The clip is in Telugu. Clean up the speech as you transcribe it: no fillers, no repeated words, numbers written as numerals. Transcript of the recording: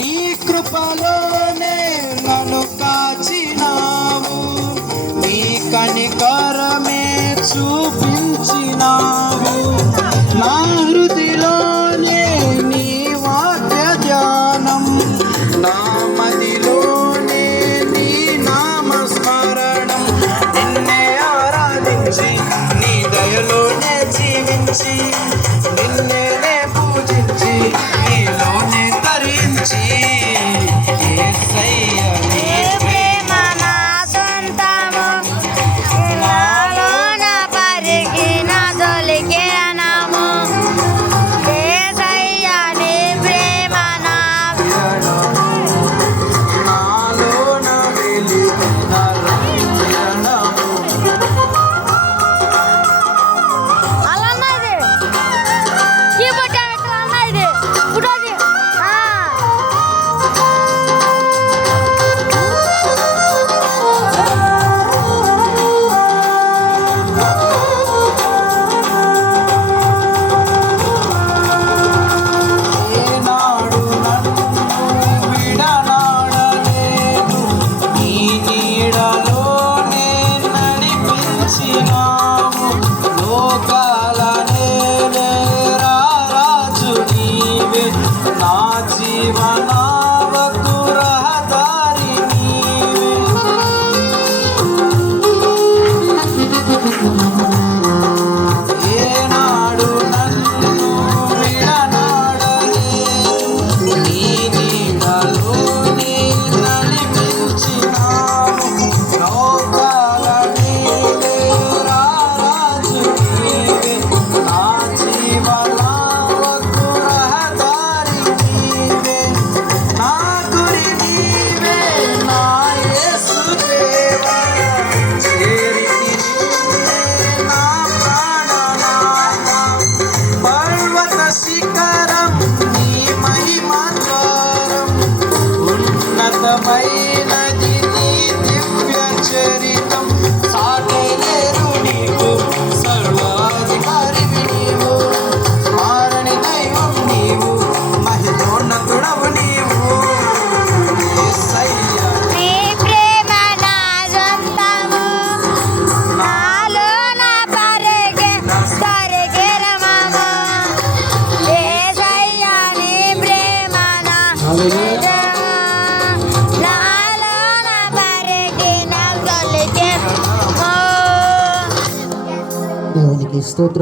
నీ కృపలోనే నన్ను కాచినావు, నీ కనికరమే చూపించినావు. నా హృదిలోనే నీ వాక్య ధ్యానం, నా మదిలోనే నీ నామస్మరణం. నిన్నే ఆరాధించి నీ దయలోనే జీవించి, నిన్నే పూజించి నీలోనే తరించి, యేసయ్య నీ ప్రేమ నా సొంతము, నాలోన పరిగిన దొలికిరణము. యేసయ్య నీ ప్రేమ నాలోన వెలిగిన రక్షణము. అలాన్నది కీబోర్డ్ ఎట్లా అన్నది పుట్టది. ఏనాడు నన్ను విడనాడలేదు, నీ నీడలోనే నడిపించినావు. లోకాల నేలేరా రాజు నీవే, నా జీవనావకు రహదారి నీవే. ఏనాడు నన్ను విడనాడలేదు, నీ నీడలోనే నడిపించినావు. లోకాల నేలేరా రాజు నీవే, నా జీవనావకు రహదారి నీవే. నా గురి నీవే, నా యేసు దేవా, చేరితి నిన్నే నా ప్రాణనాథ. పర్వత శిఖరం నీ మహిమా ద్వారం, ఉన్నతమైనది నీ దివ్య చరితం. సాటలేరు నీవు, సర్వాధికారివి నీవు, మారని దైవం నీవు, మహిమోన్నతుడవు నీవు. యేసయ్య నీ ప్రేమ నా సొంతము, నాలోన పరిగిన దొలికిరణము. యేసయ్య నీ ప్రేమ నాలోన పరిగిన దొలికిరణము. దేవునికి స్తోత్రం.